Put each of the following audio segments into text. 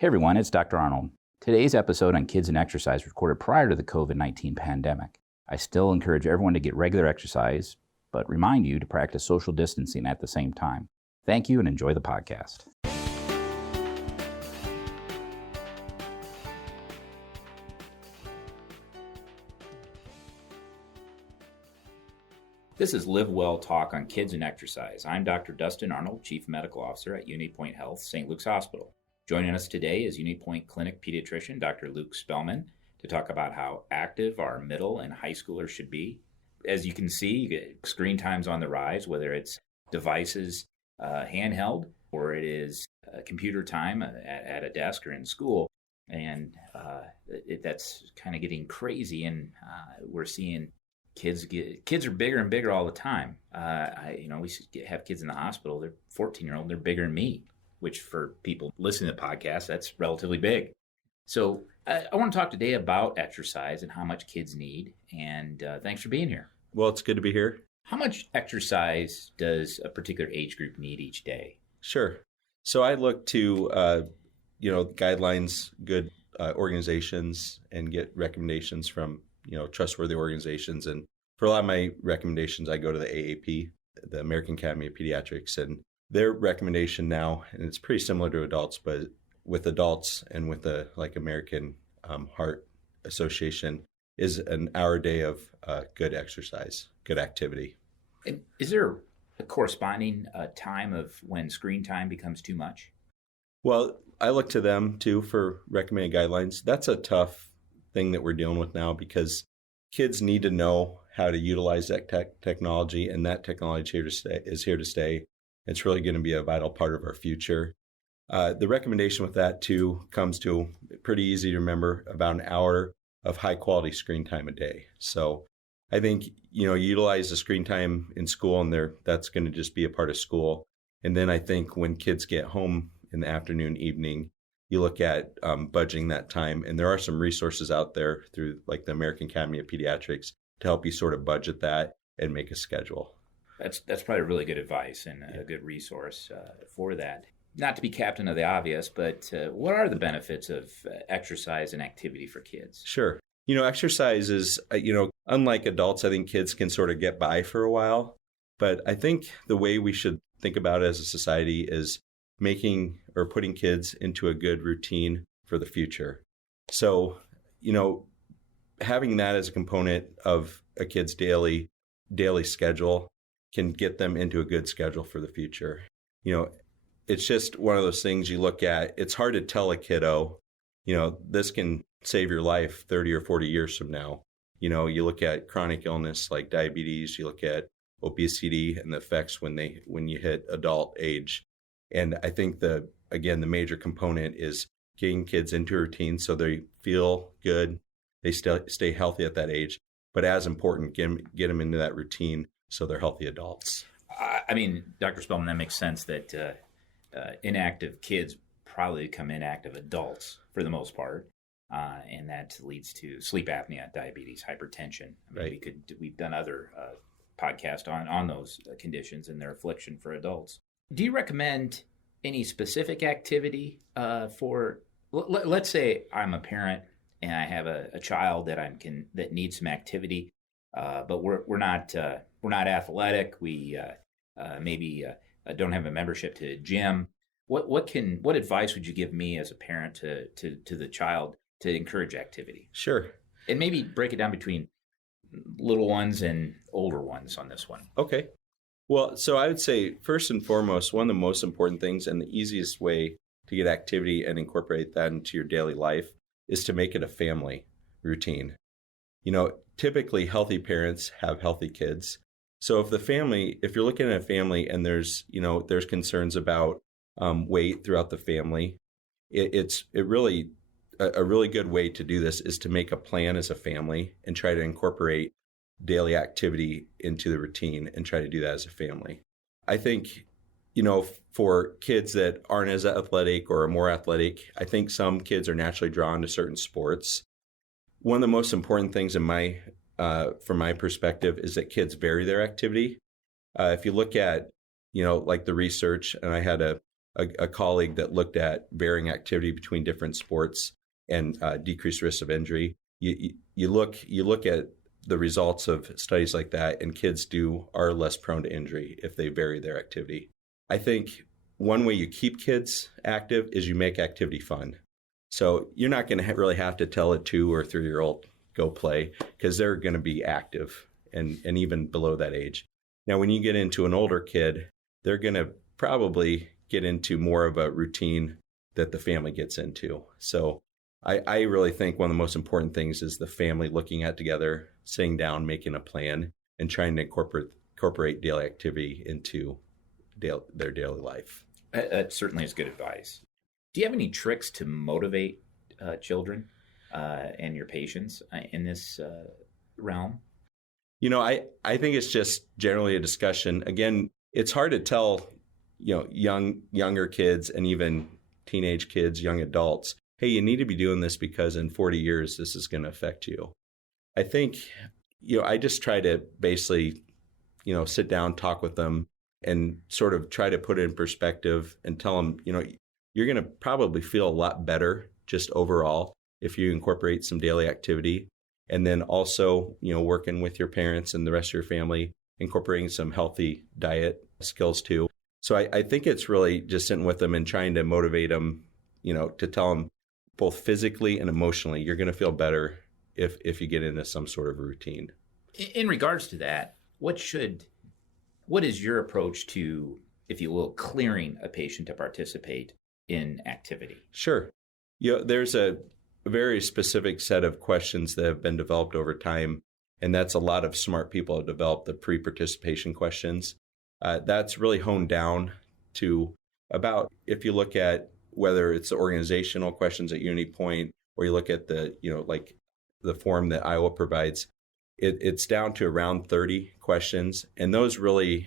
Hey everyone, it's Dr. Arnold. Today's episode on kids and exercise was recorded prior to the COVID-19 pandemic. I still encourage everyone to get regular exercise, but remind you to practice social distancing at the same time. Thank you and enjoy the podcast. This is LiveWell Talk on Kids and Exercise. I'm Dr. Dustin Arnold, Chief Medical Officer at UnityPoint Health, St. Luke's Hospital. Joining us today is UnityPoint Clinic Pediatrician, Dr. Luke Spellman, to talk about how active our middle and high schoolers should be. As you can see, screen time's on the rise, whether it's devices handheld or it is computer time at a desk or in school. And that's kind of getting crazy, and we're seeing kids are bigger and bigger all the time. We have kids in the hospital. They're 14-year-old. They're bigger than me, which for people listening to the podcast, that's relatively big. So I want to talk today about exercise and how much kids need. And thanks for being here. Well, it's good to be here. How much exercise does a particular age group need each day? Sure. So I look to, guidelines, good organizations, and get recommendations from, trustworthy organizations. And for a lot of my recommendations, I go to the AAP, the American Academy of Pediatrics, and their recommendation now, and it's pretty similar to adults, but with adults and with the American Heart Association, is an hour a day of good exercise, good activity. And is there a corresponding time of when screen time becomes too much? Well, I look to them too for recommended guidelines. That's a tough thing that we're dealing with now because kids need to know how to utilize that technology, and that technology is here to stay. It's really going to be a vital part of our future. The recommendation with that, too, comes to pretty easy to remember, about an hour of high-quality screen time a day. So I think, utilize the screen time in school, and that's going to just be a part of school. And then I think when kids get home in the afternoon, evening, you look at budgeting that time. And there are some resources out there through the American Academy of Pediatrics to help you sort of budget that and make a schedule. That's probably really good advice and a good resource for that. Not to be captain of the obvious, but what are the benefits of exercise and activity for kids? Sure. Exercise is, unlike adults, I think kids can sort of get by for a while. But I think the way we should think about it as a society is making or putting kids into a good routine for the future. So, having that as a component of a kid's daily schedule can get them into a good schedule for the future. It's just one of those things you look at. It's hard to tell a kiddo, this can save your life 30 or 40 years from now. You look at chronic illness like diabetes, you look at obesity and the effects when you hit adult age. And I think the major component is getting kids into a routine so they feel good, they stay healthy at that age. But as important, get them into that routine so they're healthy adults. Dr. Spellman, that makes sense that inactive kids probably become inactive adults for the most part, and that leads to sleep apnea, diabetes, hypertension. Right. We've done other podcasts on those conditions and their affliction for adults. Do you recommend any specific activity for? Let's say I'm a parent and I have a child that needs some activity, but we're not athletic. We maybe don't have a membership to a gym. What advice would you give me as a parent to the child to encourage activity? Sure. And maybe break it down between little ones and older ones on this one. Okay. Well, so I would say first and foremost, one of the most important things and the easiest way to get activity and incorporate that into your daily life is to make it a family routine. Typically healthy parents have healthy kids. So if you're looking at a family and there's concerns about weight throughout the family, a really good way to do this is to make a plan as a family and try to incorporate daily activity into the routine and try to do that as a family. I think, for kids that aren't as athletic or are more athletic, I think some kids are naturally drawn to certain sports. One of the most important things from my perspective is that kids vary their activity. If you look at, the research, and I had a a colleague that looked at varying activity between different sports and decreased risk of injury. You look at the results of studies like that, and kids are less prone to injury if they vary their activity. I think one way you keep kids active is you make activity fun. So you're not going to really have to tell a 2 or 3-year-old go play, because they're going to be active and even below that age. Now, when you get into an older kid, they're going to probably get into more of a routine that the family gets into. So I really think one of the most important things is the family looking at together, sitting down, making a plan, and trying to incorporate daily activity into their daily life. That certainly is good advice. Do you have any tricks to motivate children and your patients in this realm? I think it's just generally a discussion. Again, it's hard to tell, younger kids and even teenage kids, young adults, hey, you need to be doing this because in 40 years, this is going to affect you. I think, I just try to basically, sit down, talk with them, and sort of try to put it in perspective and tell them, you're going to probably feel a lot better just overall if you incorporate some daily activity. And then also, working with your parents and the rest of your family, incorporating some healthy diet skills too. So I think it's really just sitting with them and trying to motivate them, to tell them both physically and emotionally, you're going to feel better if you get into some sort of routine. In regards to that, what is your approach to, if you will, clearing a patient to participate in activity? Sure. There's a very specific set of questions that have been developed over time, and that's a lot of smart people have developed the pre-participation questions. That's really honed down to about, if you look at whether it's the organizational questions at UnityPoint, or you look at the, like the form that Iowa provides, it's down to around 30 questions. And those really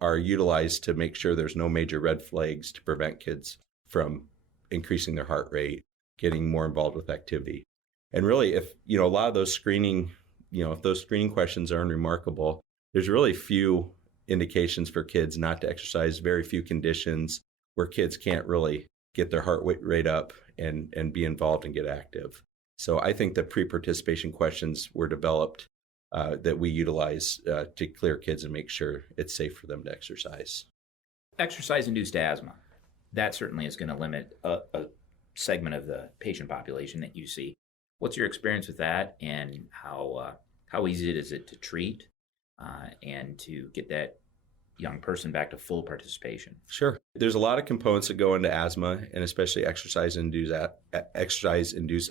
are utilized to make sure there's no major red flags to prevent kids from increasing their heart rate, getting more involved with activity. And really, if, a lot of those screening, if those screening questions are unremarkable, there's really few indications for kids not to exercise, very few conditions where kids can't really get their heart rate up and be involved and get active. So I think the pre-participation questions were developed that we utilize to clear kids and make sure it's safe for them to exercise. Exercise-induced asthma, that certainly is going to limit a segment of the patient population that you see. What's your experience with that, and how easy is it to treat and to get that young person back to full participation? Sure. There's a lot of components that go into asthma, and especially exercise-induced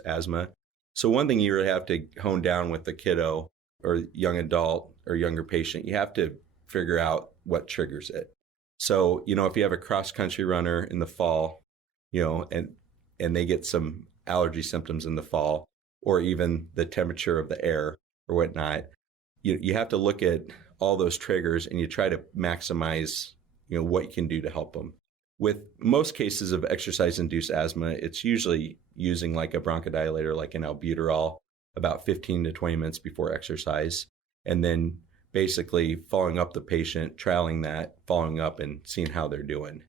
asthma. So one thing you really have to hone down with the kiddo or young adult or younger patient, you have to figure out what triggers it. So, if you have a cross-country runner in the fall, and they get some allergy symptoms in the fall, or even the temperature of the air or whatnot, you have to look at all those triggers, and you try to maximize, what you can do to help them. With most cases of exercise-induced asthma, it's usually using like a bronchodilator, like an albuterol, about 15 to 20 minutes before exercise, and then basically following up the patient, trialing that, following up and seeing how they're doing.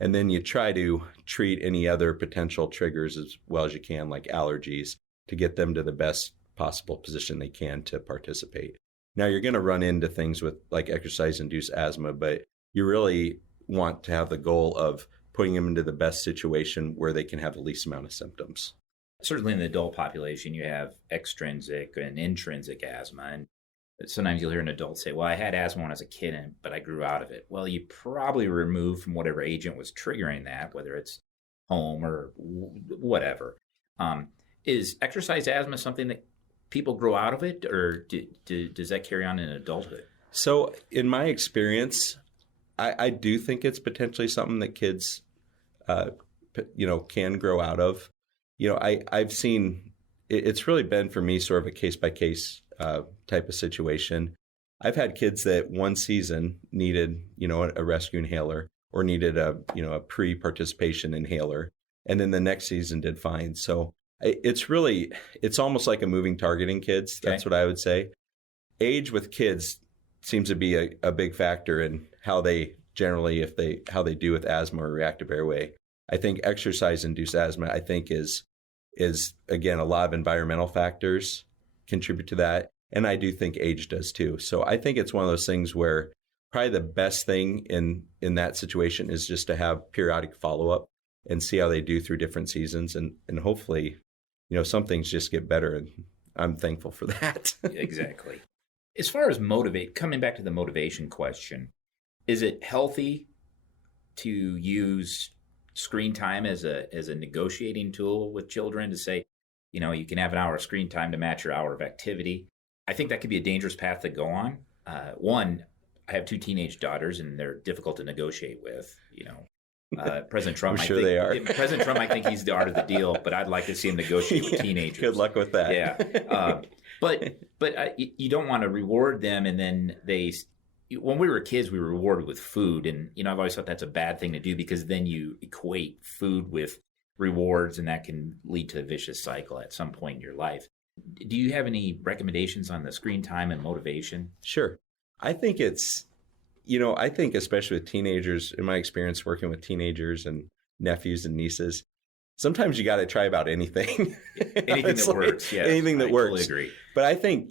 And then you try to treat any other potential triggers as well as you can, like allergies, to get them to the best possible position they can to participate. Now, you're going to run into things with like exercise-induced asthma, but you really want to have the goal of putting them into the best situation where they can have the least amount of symptoms. Certainly in the adult population, you have extrinsic and intrinsic asthma. And sometimes you'll hear an adult say, well, I had asthma when I was a kid, but I grew out of it. Well, you probably removed from whatever agent was triggering that, whether it's home or whatever. Is exercise asthma something that people grow out of it, or does that carry on in adulthood? So in my experience, I do think it's potentially something that kids, can grow out of. I've seen, it's really been for me sort of a case-by-case type of situation. I've had kids that one season needed, a rescue inhaler or needed a pre-participation inhaler, and then the next season did fine. So it's almost like a moving target in kids. That's what I would say. Age with kids seems to be a big factor in how they generally how they do with asthma or reactive airway. I think exercise-induced asthma, I think is again, a lot of environmental factors contribute to that. And I do think age does too. So I think it's one of those things where probably the best thing in that situation is just to have periodic follow-up and see how they do through different seasons. And hopefully, some things just get better. And I'm thankful for that. Exactly. As far as coming back to the motivation question, is it healthy to use screen time as a negotiating tool with children to say, you can have an hour of screen time to match your hour of activity? I think that could be a dangerous path to go on. One, I have 2 teenage daughters, and they're difficult to negotiate with. President Trump, they are. President Trump, I think he's the art of the deal, but I'd like to see him negotiate with teenagers. Good luck with that. Yeah, but you don't want to reward them, and then when we were kids, we were rewarded with food, and I've always thought that's a bad thing to do because then you equate food with rewards, and that can lead to a vicious cycle at some point in your life. Do you have any recommendations on the screen time and motivation? Sure. I think I think especially with teenagers, in my experience working with teenagers and nephews and nieces, sometimes you got to try about anything. Anything that works. Yeah. Anything that works. I totally agree. But I think,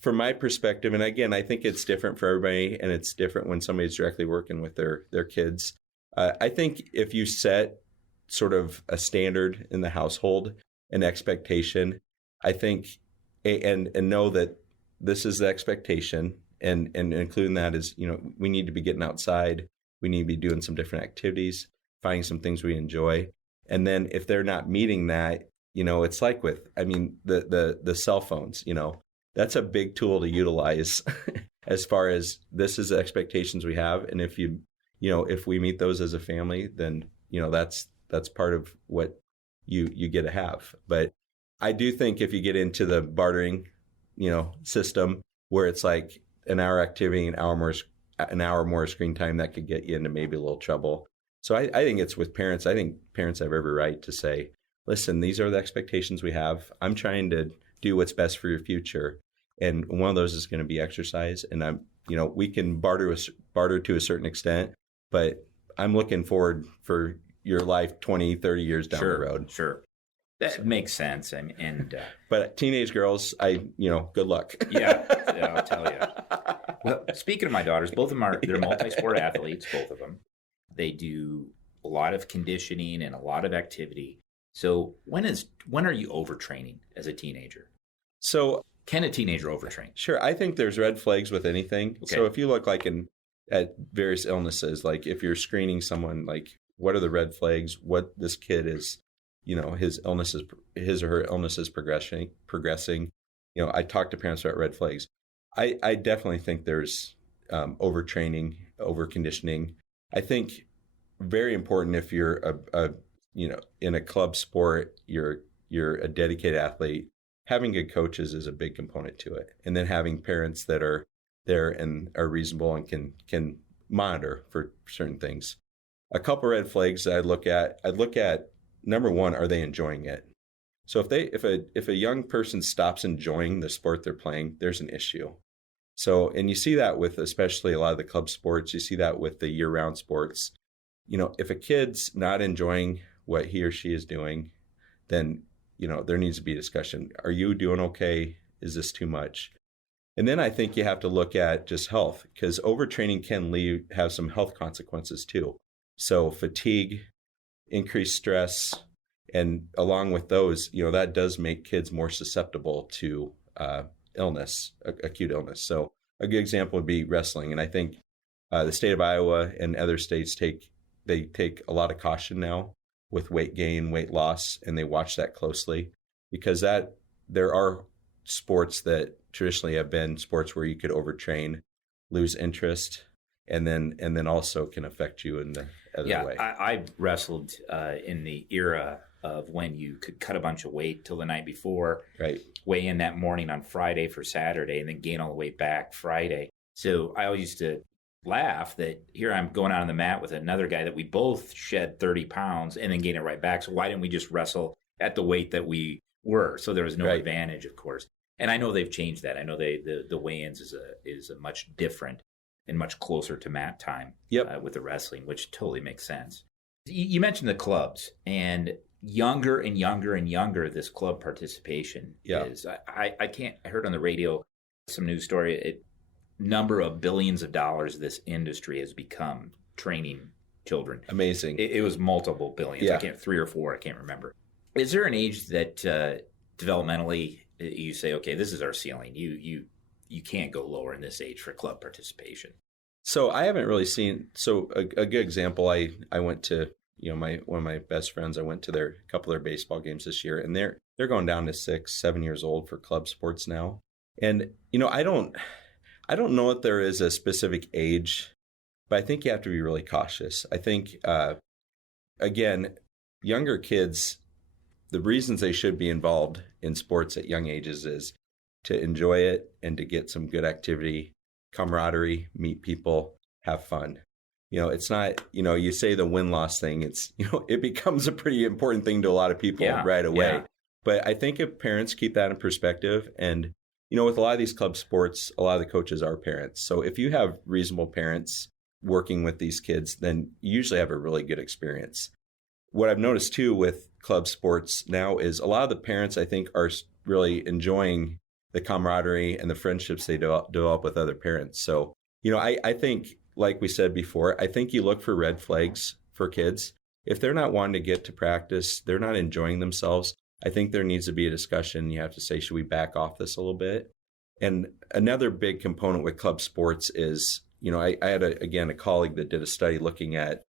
from my perspective, and again, I think it's different for everybody, and it's different when somebody's directly working with their kids. I think if you set sort of a standard in the household, an expectation, I think, and know that this is the expectation, and including that is, we need to be getting outside. We need to be doing some different activities, finding some things we enjoy. And then if they're not meeting that, it's like the cell phones, that's a big tool to utilize as far as this is the expectations we have. And if if we meet those as a family, then, that's part of what you get to have. But I do think if you get into the bartering, system where it's like an hour activity, an hour more screen time, that could get you into maybe a little trouble. So I think it's with parents. I think parents have every right to say, listen, these are the expectations we have. I'm trying to do what's best for your future. And one of those is going to be exercise. And we can barter to a certain extent, but I'm looking forward for your life 20, 30 years down the road. Sure. That makes sense. But teenage girls, good luck. Yeah, I'll tell you. Well, speaking of my daughters, both of them they're multi-sport athletes, both of them. They do a lot of conditioning and a lot of activity. So when are you overtraining as a teenager? So can a teenager overtrain? Sure. I think there's red flags with anything. Okay. So if you look at various illnesses, like if you're screening someone, like what are the red flags? What this kid is, his or her illness is progressing. I talk to parents about red flags. I definitely think there's overtraining, overconditioning. I think very important if you're in a club sport, you're a dedicated athlete, having good coaches is a big component to it. And then having parents that are there and are reasonable and can monitor for certain things. A couple red flags I'd look at, number one, are they enjoying it? So if a young person stops enjoying the sport they're playing, there's an issue. So, and you see that with especially a lot of the club sports, you see that with the year-round sports. If a kid's not enjoying what he or she is doing, then, there needs to be a discussion. Are you doing okay? Is this too much? And then I think you have to look at just health, because overtraining can have some health consequences too. So fatigue, increased stress, and along with those, that does make kids more susceptible to illness, acute illness. So a good example would be wrestling. And I think the state of Iowa and other states take a lot of caution now with weight gain, weight loss, and they watch that closely because there are sports that traditionally have been sports where you could overtrain, lose interest, and then also can affect you in the other way. I wrestled in the era of when you could cut a bunch of weight till the night before, right? Weigh in that morning on Friday for Saturday, and then gain all the way back Friday. So I always used to laugh that here I'm going out on the mat with another guy that we both shed 30 pounds and then gain it right back. So why didn't we just wrestle at the weight that we were? So there was no advantage, of course. And I know they've changed that. I know the weigh-ins is a much different. and much closer to mat time with the wrestling, which totally makes sense. You mentioned the clubs, and younger and younger and younger this club participation is. I heard on the radio some news story, number of billions of dollars this industry has become training children. Amazing. It was multiple billions. I can't, 3 or 4, I can't remember. Is there an age that developmentally you say, okay, this is our ceiling? You can't go lower in this age for club participation. So I haven't really seen. So a good example, I went to one of my best friends. I went to a couple of their baseball games this year, and they're going down to 6, 7 years old for club sports now. And I don't know if there is a specific age, but I think you have to be really cautious. I think again, younger kids, the reasons they should be involved in sports at young ages is to enjoy it and to get some good activity, camaraderie, meet people, have fun. It's not, you say the win-loss thing, it's, it becomes a pretty important thing to a lot of people right away. Yeah. But I think if parents keep that in perspective, and, with a lot of these club sports, a lot of the coaches are parents. So if you have reasonable parents working with these kids, then you usually have a really good experience. What I've noticed too with club sports now is a lot of the parents, I think, are really enjoying the camaraderie and the friendships they develop with other parents. So, I think, like we said before, I think you look for red flags for kids. If they're not wanting to get to practice, they're not enjoying themselves, I think there needs to be a discussion. You have to say, should we back off this a little bit? And another big component with club sports is, I had, a colleague that did a study looking at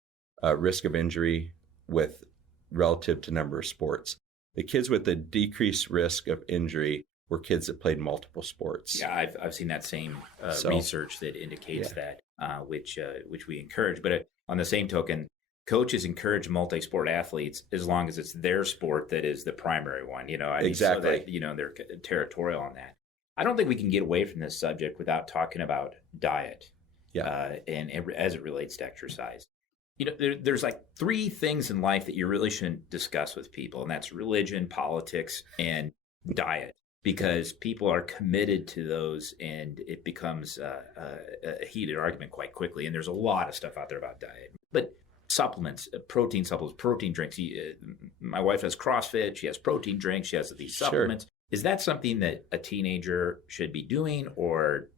risk of injury with relative to number of sports. The kids with the decreased risk of injury were kids that played multiple sports. Yeah, I've seen that same research that indicates that, which we encourage. But on the same token, coaches encourage multi-sport athletes as long as it's their sport that is the primary one. Exactly. So that, they're territorial on that. I don't think we can get away from this subject without talking about diet. And as it relates to exercise. There's like 3 things in life that you really shouldn't discuss with people, and that's religion, politics, and diet, because people are committed to those, and it becomes a heated argument quite quickly. And there's a lot of stuff out there about diet. But supplements, protein supplements, protein drinks. My wife does CrossFit. She has protein drinks. She has these supplements. Sure. Is that something that a teenager should be doing or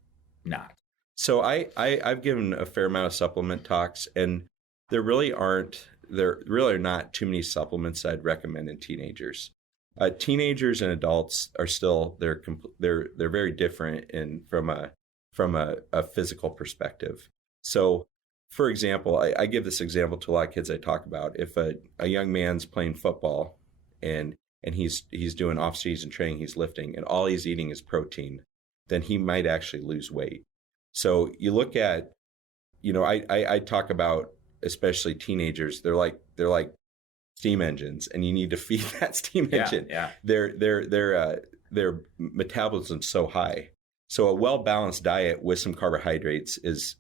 not? So I've given a fair amount of supplement talks, and there really are not too many supplements I'd recommend in teenagers. Teenagers and adults are still they're very different from a physical perspective. So, for example, I give this example to a lot of kids I talk about. If a young man's playing football and he's doing off-season training, he's lifting, and all he's eating is protein, then he might actually lose weight. So you look at, I talk about, especially teenagers, they're like steam engines, and you need to feed that steam engine. Yeah. Their metabolism's so high. So a well-balanced diet with some carbohydrates is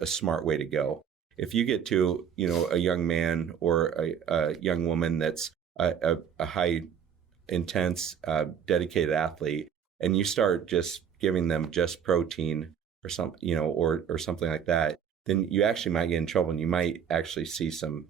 a smart way to go. If you get to, a young man or a young woman that's a high intense, dedicated athlete, and you start just giving them just protein or something, or something like that, then you actually might get in trouble, and you might actually see some,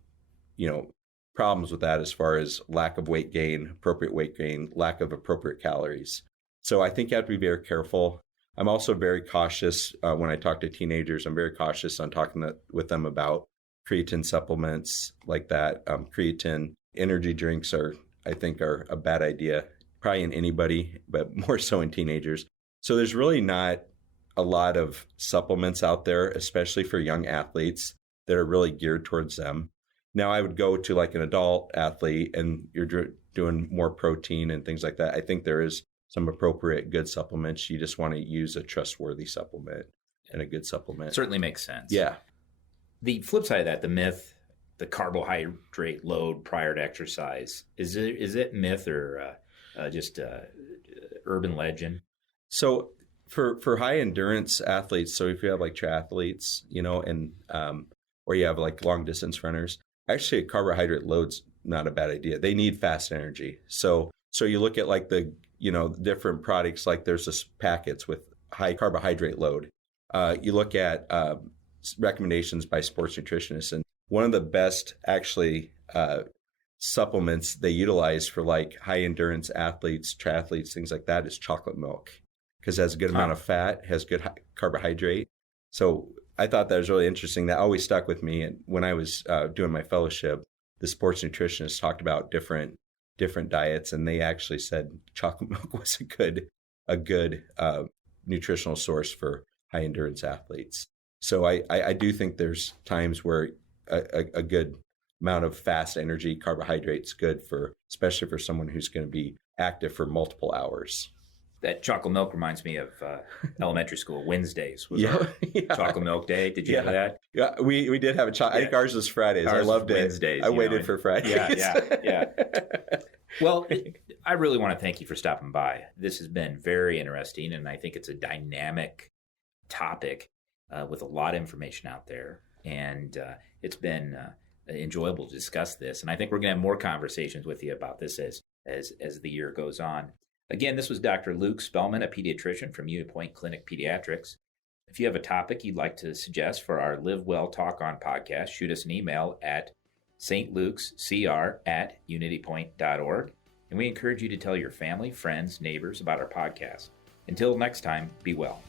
problems with that as far as lack of weight gain, appropriate weight gain, lack of appropriate calories. So I think you have to be very careful. I'm also very cautious when I talk to teenagers. I'm very cautious on talking with them about creatine supplements like that. Creatine energy drinks I think are a bad idea, probably in anybody, but more so in teenagers. So there's really not a lot of supplements out there, especially for young athletes, that are really geared towards them. Now, I would go to like an adult athlete and you're doing more protein and things like that. I think there is some appropriate good supplements. You just want to use a trustworthy supplement and a good supplement. Certainly makes sense. Yeah. The flip side of that, the myth, the carbohydrate load prior to exercise, is it myth or just urban legend? So for high endurance athletes, so if you have like triathletes, and or you have like long distance runners, actually a carbohydrate load's not a bad idea. They need fast energy. So you look at like the different products, like there's this packets with high carbohydrate load. you look at recommendations by sports nutritionists, and one of the best actually supplements they utilize for like high endurance athletes, triathletes, things like that is chocolate milk, because it has a good amount of fat, has good carbohydrate. So I thought that was really interesting. That always stuck with me. And when I was doing my fellowship, the sports nutritionists talked about different diets, and they actually said chocolate milk was a good nutritional source for high endurance athletes. So I do think there's times where a good amount of fast energy, carbohydrates, good for, especially for someone who's going to be active for multiple hours. That chocolate milk reminds me of elementary school. Wednesdays was our chocolate milk day. Did you have that? Yeah, we did have a chocolate. I think ours was Fridays. I loved Wednesdays, it. I waited for Fridays. Yeah. Well, I really want to thank you for stopping by. This has been very interesting, and I think it's a dynamic topic with a lot of information out there. And it's been enjoyable to discuss this. And I think we're going to have more conversations with you about this as the year goes on. Again, this was Dr. Luke Spellman, a pediatrician from UnityPoint Clinic Pediatrics. If you have a topic you'd like to suggest for our Live Well Talk On podcast, shoot us an email at stlukescr@unitypoint.org. And we encourage you to tell your family, friends, neighbors about our podcast. Until next time, be well.